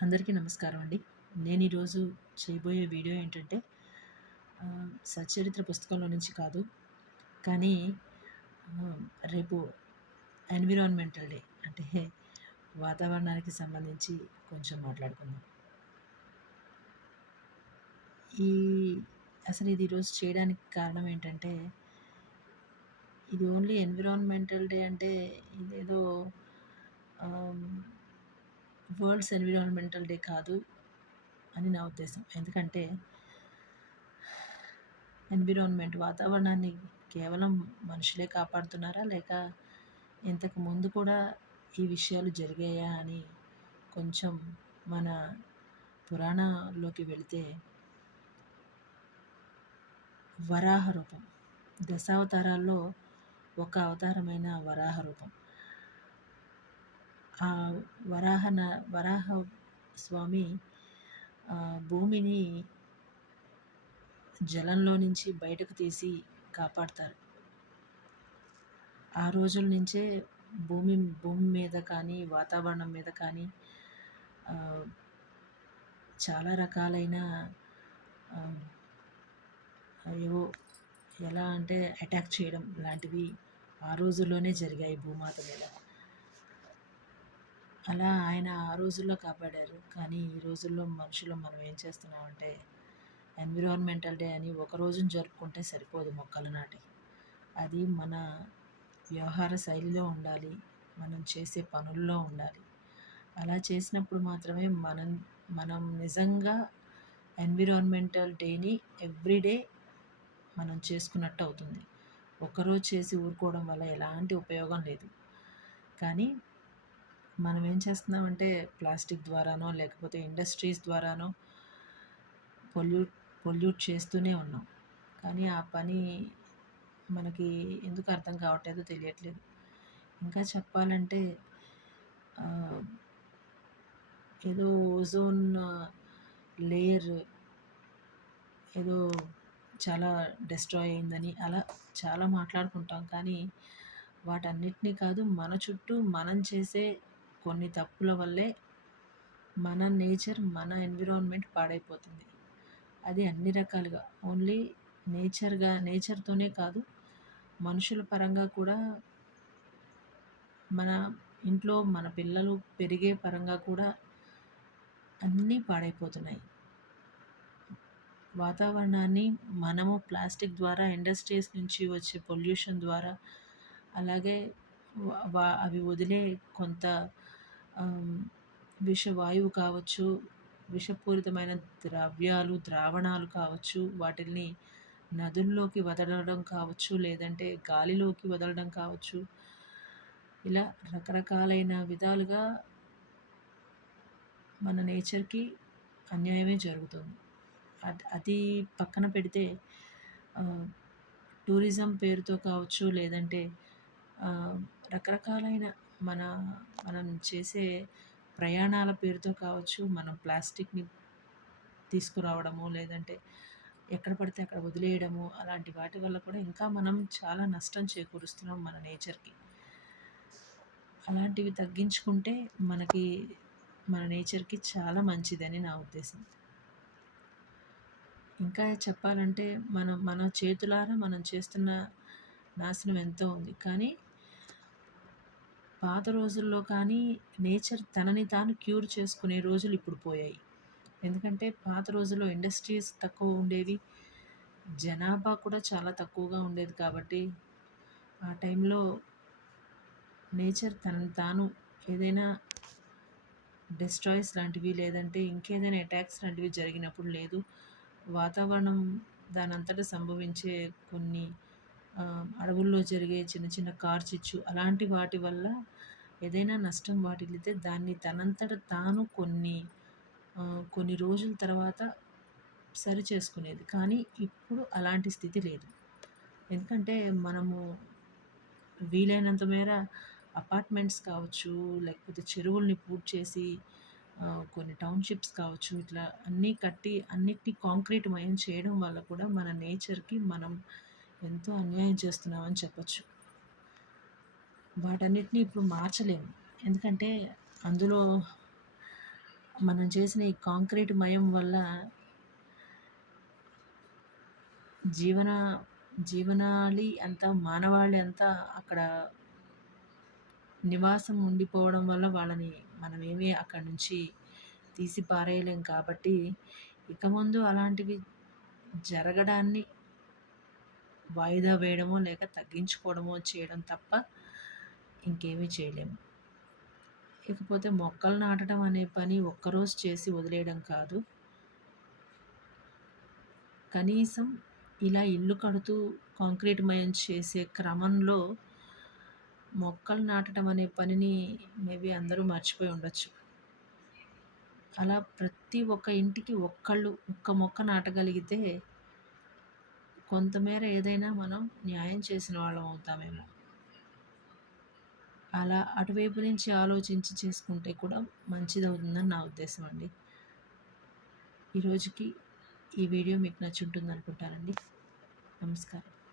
అందరికీ నమస్కారం అండి. నేను ఈరోజు చేయబోయే వీడియో ఏంటంటే సచ్చరిత్ర పుస్తకంలో నుంచి కాదు. కానీ ఆహ్, రేపు ఎన్విరాన్మెంటల్ డే అంటే వాతావరణానికి సంబంధించి కొంచెం మాట్లాడుకుందాం. ఈ అసలు ఇది ఈరోజు చేయడానికి కారణం ఏంటంటే, ఇది ఓన్లీ ఎన్విరాన్మెంటల్ డే అంటే ఇదేదో ఆహ్, వరల్డ్స్ ఎన్విరాన్మెంటల్ డే కాదు అని నా ఉద్దేశం. ఎందుకంటే ఎన్విరాన్మెంట్ వాతావరణాన్ని కేవలం మనుషులే కాపాడుతున్నారా? లేక ఇంతకు ముందు కూడా ఈ విషయాలు జరిగాయా అని కొంచెం మన పురాణాల్లోకి వెళితే వరాహ రూపం. దశావతారాల్లో ఒక అవతారమైన వరాహ రూపం. ఆ వరాహ స్వామి భూమిని జలంలో నుంచి బయటకు తీసి కాపాడతారు. ఆ రోజుల నుంచే భూమి భూమి మీద కానీ, వాతావరణం మీద కానీ ఆహ్, చాలా రకాలైన ఆహ్, ఏవో ఎలా అంటే అటాక్ చేయడం లాంటివి ఆ రోజుల్లోనే జరిగాయి భూమాత మీద. అలా ఆయన ఆ రోజుల్లో కాపాడారు. కానీ ఈ రోజుల్లో మనుషులు మనం ఏం చేస్తున్నామంటే ఎన్విరాన్మెంటల్ డే అని ఒక రోజున జరుపుకుంటే సరిపోదు మొక్కలు నాటి. అది మన వ్యవహార శైలిలో ఉండాలి. మనం చేసే పనుల్లో ఉండాలి. అలా చేసినప్పుడు మాత్రమే మనం నిజంగా ఎన్విరాన్మెంటల్ డేని ఎవ్రీడే మనం చేసుకున్నట్టు అవుతుంది. ఒక్కరోజు చేసి ఊరుకోవడం వల్ల ఎలాంటి ఉపయోగం లేదు. కానీ మనం ఏం చేస్తున్నామంటే ప్లాస్టిక్ ద్వారానో లేకపోతే ఇండస్ట్రీస్ ద్వారానో పొల్యూట్ పొల్యూట్ చేస్తూనే ఉన్నాం. కానీ ఆ పని మనకి ఎందుకు అర్థం కావట్లేదో తెలియట్లేదు. ఇంకా చెప్పాలంటే ఆహ్, ఏదో ఓజోన్ లేయర్ ఏదో చాలా డెస్ట్రాయ్ అయిందని అలా చాలా మాట్లాడుకుంటాం. కానీ వాటన్నిటిని కాదు, మన చుట్టూ మనం చేసే కొన్ని తప్పుల వల్లే మన నేచర్, మన ఎన్విరాన్మెంట్ పాడైపోతుంది. అది అన్ని రకాలుగా ఓన్లీ నేచర్‌తోనే కాదు, మనుషుల పరంగా కూడా మన ఇంట్లో మన పిల్లలు పెరిగే పరంగా కూడా అన్నీ పాడైపోతున్నాయి. వాతావరణాన్ని మనము ప్లాస్టిక్ ద్వారా, ఇండస్ట్రీస్ నుంచి వచ్చే పొల్యూషన్ ద్వారా, అలాగే అవి వదిలే కొంత ఆహ్, విషవాయువు కావచ్చు, విషపూరితమైన ద్రావణాలు కావచ్చు, వాటిల్ని నదుల్లోకి వదలడం కావచ్చు, లేదంటే గాలిలోకి వదలడం కావచ్చు. ఇలా రకరకాలైన విధాలుగా మన నేచర్‌కి అన్యాయమే జరుగుతుంది. అది పక్కన పెడితే ఆహ్, టూరిజం పేరుతో కావచ్చు, లేదంటే ఆహ్, రకరకాలైన మన మనం చేసే ప్రయాణాల పేరుతో కావచ్చు, మనం ప్లాస్టిక్‌ని తీసుకురావడము, లేదంటే ఎక్కడ పడితే అక్కడ వదిలేయడము, అలాంటి వాటి వల్ల కూడా ఇంకా మనం చాలా నష్టం చేకూరుస్తున్నాం మన నేచర్‌కి. అలాంటివి తగ్గించుకుంటే మన నేచర్‌కి చాలా మంచిదని నా ఉద్దేశం. ఇంకా చెప్పాలంటే మన చేతులారా మనం చేస్తున్న నాశనం ఎంతో ఉంది. కానీ పాత రోజుల్లో కానీ నేచర్ తనని తాను క్యూర్ చేసుకునే రోజులు ఇప్పుడు పోయాయి. ఎందుకంటే పాత రోజుల్లో ఇండస్ట్రీస్ తక్కువ ఉండేవి. జనాభా కూడా చాలా తక్కువగా ఉండేది కాబట్టి ఆ టైంలో నేచర్ తనని తాను ఏదైనా డెస్ట్రాయ్స్ లాంటివి, లేదంటే ఇంకేదైనా అటాక్స్ లాంటివి జరిగినప్పుడు లేదు. వాతావరణం దానంతట సంభవించే కొన్ని అడవుల్లో జరిగే చిన్న చిన్న కార్చిచ్చు అలాంటి వాటి వల్ల ఏదైనా నష్టం వాటిల్లితే దాన్ని తనంతట తాను కొన్ని రోజుల తర్వాత సరిచేసుకునేది. కానీ ఇప్పుడు అలాంటి స్థితి లేదు. ఎందుకంటే మనము వీలైనంత మేర అపార్ట్మెంట్స్ కావచ్చు, లేకపోతే చెరువుల్ని పూడ్చేసి కొన్ని టౌన్‌షిప్స్ కావచ్చు, ఇట్లా అన్నీ కట్టి అన్నిటిని కాంక్రీట్‌మయం చేయడం వల్ల కూడా మన నేచర్‌కి మనం ఎంతో అన్యాయం చేస్తున్నామని చెప్పొచ్చు. వాటన్నిటిని ఇప్పుడు మార్చలేము. ఎందుకంటే అందులో మనం చేసిన ఈ కాంక్రీట్ మయం వల్ల జీవన జీవనాళి అంతా మానవాళి అంతా అక్కడ నివాసం ఉండిపోవడం వల్ల వాళ్ళని మనమేమీ అక్కడి నుంచి తీసి పారేయలేం కాబట్టి ఇక ముందు అలాంటివి జరగడాన్ని వాయిదా వేయడమో లేక తగ్గించుకోవడమో చేయడం తప్ప ఇంకేమీ చేయలేము. ఇకపోతే మొక్కలు నాటడం అనే పని ఒక్కరోజు చేసి వదిలేయడం కాదు. కనీసం ఇలా ఇల్లు కడుతూ కాంక్రీట్ మయం చేసే క్రమంలో మొక్కలు నాటడం అనే పనిని మేబీ అందరూ మర్చిపోయి ఉండొచ్చు. అలా ప్రతి ఒక్క ఇంటికి ఒక్క మొక్క నాటగలిగితే కొంతమేర ఏదైనా మనం న్యాయం చేసిన వాళ్ళం అవుతామేమో. అలా అటువైపు నుంచి ఆలోచించి చేసుకుంటే కూడా మంచిదవుతుందని నా ఉద్దేశం అండి. ఈరోజుకి ఈ వీడియో మీకు నచ్చుంటుంది అనుకుంటానండి. నమస్కారం.